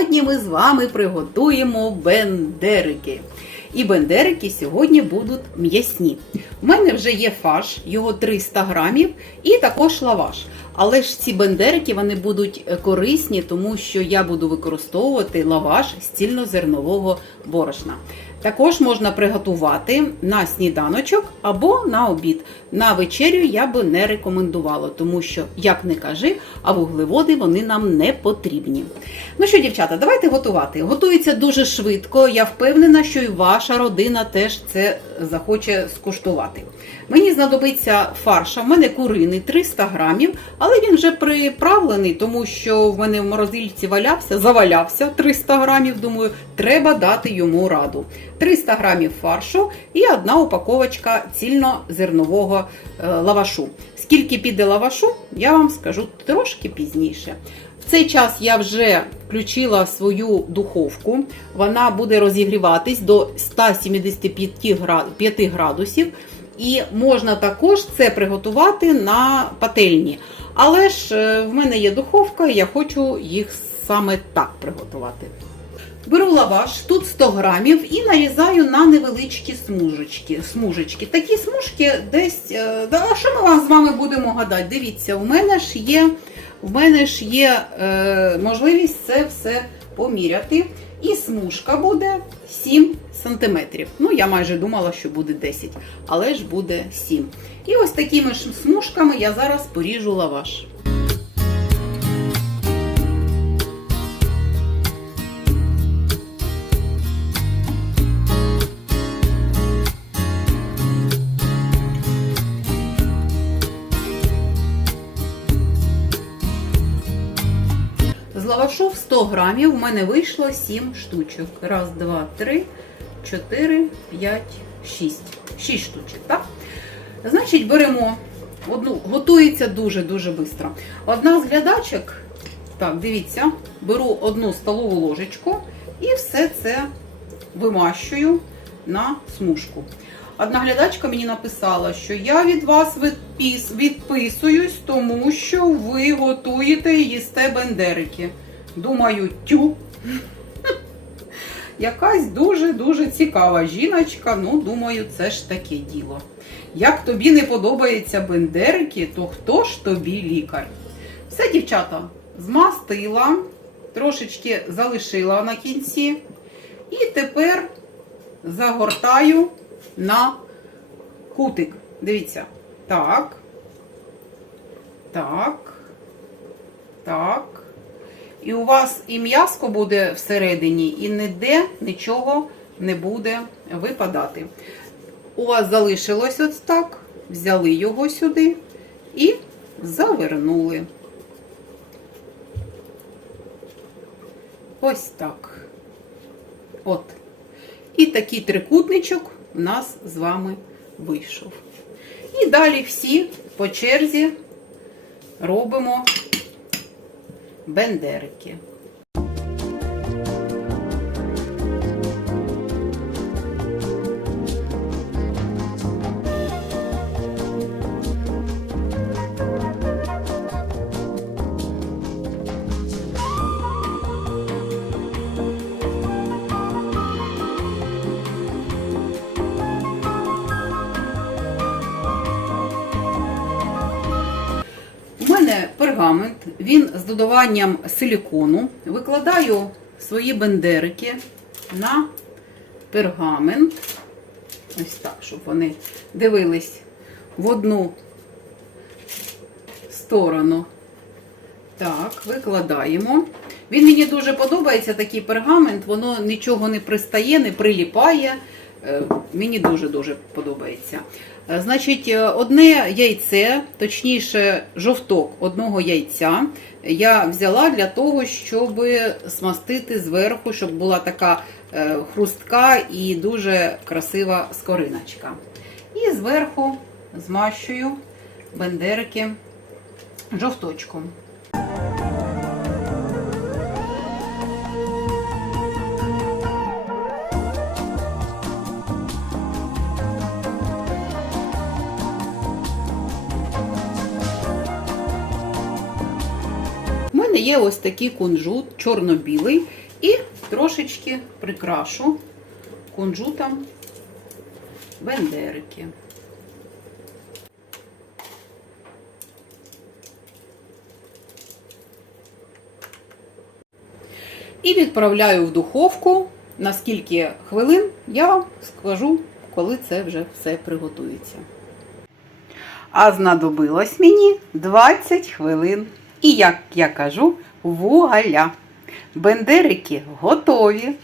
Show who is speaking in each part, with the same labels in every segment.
Speaker 1: Сьогодні ми з вами приготуємо бендерики. І бендерики сьогодні будуть м'ясні. У мене вже є фарш, його 300 грамів, і також лаваш. Але ж ці бендерики вони будуть е, корисні, тому що я буду використовувати лаваш з цільнозернового борошна. Також можна приготувати на сніданочок або на обід. На вечерю я би не рекомендувала, тому що, як не кажи, а вуглеводи вони нам не потрібні. Ну що, дівчата, давайте готувати. Готується дуже швидко. Я впевнена, що і ваша родина теж це захоче скуштувати. Мені знадобиться фарша. В мене куриний 300 грамів, але він вже приправлений, тому що в мене в морозильці валявся, завалявся 300 грамів. Думаю, треба дати йому раду. 300 грамів фаршу і одна упаковочка цільнозернового е, лавашу. Скільки піде лавашу, я вам скажу трошки пізніше. В цей час я вже включила свою духовку. Вона буде розігріватись до 175 гра- 5 градусів. І можна також це приготувати на пательні. Але ж е, в мене є духовка, я хочу їх саме так приготувати. Беру лаваш, тут 100 грамів, і нарізаю на невеличкі смужечки. смужечки. Такі смужки десь. е, Да, що ми з вами будемо гадати? Дивіться, у мене ж є, в мене ж є е, можливість це все поміряти. І смужка буде 7 см. Ну, я майже думала, що буде 10, але ж буде 7. І ось такими ж смужками я зараз поріжу лаваш. З в 100 грамів у мене вийшло 7 штучок. Раз, два, три, чотири, п'ять, шість. Шість штучок, так? Значить, беремо одну, готується дуже-дуже швидко. Одна з глядачок, так, дивіться, беру одну столову ложечку і все це вимащую на смужку. Одна глядачка мені написала, що я від вас відпис, відписуюсь, тому що ви готуєте і їсте бендерики. Думаю, тю. Якась дуже-дуже цікава жіночка. Ну, думаю, це ж таке діло. Як тобі не подобаються бендерики, то хто ж тобі лікар? Все, дівчата, змастила, трошечки залишила на кінці. І тепер загортаю на кутик. Дивіться. Так. Так. Так. І у вас і м'яско буде всередині, і ніде нічого не буде випадати. У вас залишилось ось так. Взяли його сюди і завернули. Ось так. От. І такий трикутничок у нас з вами вийшов. І далі всі по черзі робимо бендерики. Пергамент, він з додаванням силікону. Викладаю свої бендерики на пергамент. Ось так, щоб вони дивились в одну сторону. Так, викладаємо. Він мені дуже подобається такий пергамент, воно нічого не пристає, не приліпає. Е, Мені дуже-дуже подобається. Е, Значить, е, одне яйце, точніше, жовток одного яйця я взяла для того, щоб смастити зверху, щоб була така хрустка і дуже красива скориночка. І зверху змащую бендерики жовточком. Є ось такий кунжут чорно-білий, і трошечки прикрашу кунжутом бендерики. І відправляю в духовку. На скільки хвилин я вам скажу, коли це вже все приготується. А знадобилось мені 20 хвилин. І як я кажу, вуаля! Бендерики готові.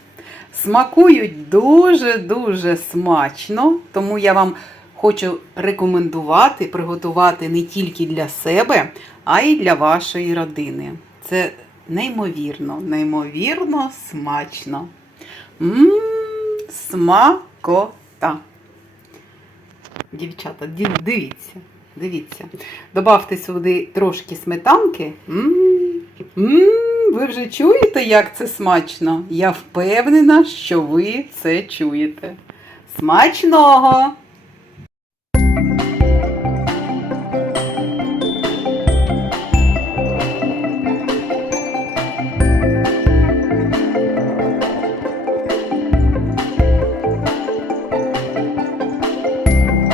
Speaker 1: Смакують дуже-дуже смачно, тому я вам хочу рекомендувати приготувати не тільки для себе, а й для вашої родини. Це неймовірно, неймовірно смачно. Мм, смакота. Дівчата, дивіться, дивіться. Добавте сюди трошки сметанки. Мм, ви вже чуєте, як це смачно? Я впевнена, що ви це чуєте. Смачного!